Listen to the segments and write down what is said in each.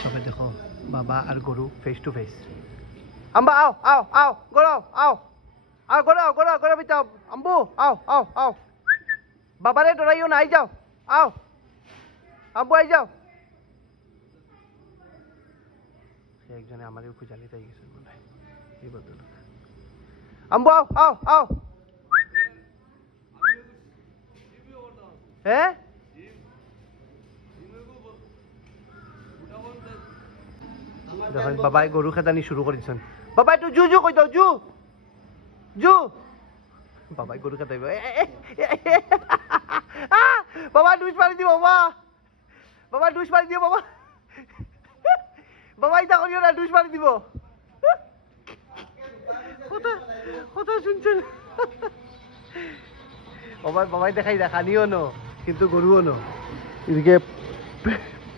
সবে দেখো বাবা আর গরু ফেস টু ফেস। আম্বা আও আও আও গরু আও আও গরু গরু গরু বিতাও আম্বু আও আও আও বাবারে ডরাইও না, আই যাও আও আব্বু আই যাও। সে একজনে আমারও খুঁজানি তাই গেছে মনে হয় এই ভদ্রলোক। আম্বু আও আও আও। হ্যাঁ দেখেন বাবাই গরু খেদানি শুরু করেছেন। বাবা একটু জু জু কই দাও জু জু। বাবাই গরু খেদাইব। বাবা ডুস মারি দিব বাবা, বাবা ডুস মারি দিব বাবা, বাবা ইটা করিও না ডুস মারি দিব। কথা শুনছেন বাবাই বাবাই দেখাই দেখা নিও ন কিন্তু গরুও ন এদিকে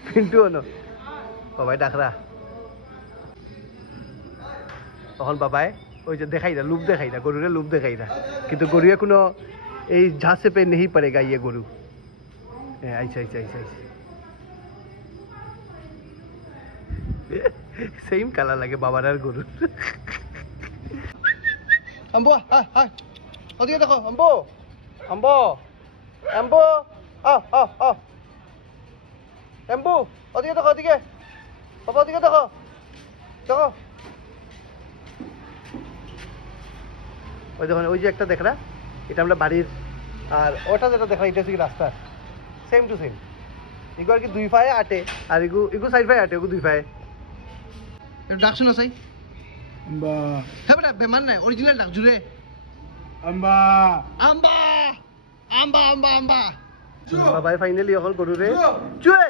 পিন্টুও ন। বাবাই ডাকরা তখন বাবাই ওই যে দেখাই না লুপ দেখাই না গরুরে লুপ দেখাই না কিন্তু গরুয়ে কোনো এই ঝাঁসে পে নেই পারেগা ইয়ে গরু। হ্যাঁ আইসা আইসা আইসা আইসা সেম কালার লাগে বাবার আর গরুর। আম্বু হাই হাই ওদিকে দেখো আম্বু আম্বু আম্বু আহ আহ আহ আম্বু ওদিকে দেখো ওদিকে বাবা ওদিকে দেখো দেখো। ওই দেখুন ওই যে একটা দেখরা এটা আমরা বাড়ির আর ওটা যেটা দেখরা এটা হচ্ছে রাস্তার সেম টু সেম। এগু আর কি দুই পায়ে আটে আর এগু এগু সাইড পায়ে আটে এগু দুই পায়ে। ডাক শুনো সাই আম্বা হ্যাঁ বেটা বেমান নাই অরিজিনাল ডাক জুড়ে আম্বা আম্বা আম্বা আম্বা আম্বা। বাবাই ফাইনালি অকল গরুরে চুয়ে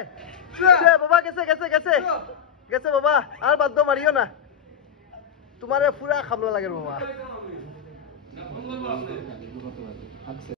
চুয়ে বাবা গেছে গেছে গেছে গেছে বাবা আর বাদ মারিও না তোমারে পুরা খামলা লাগে বাবা।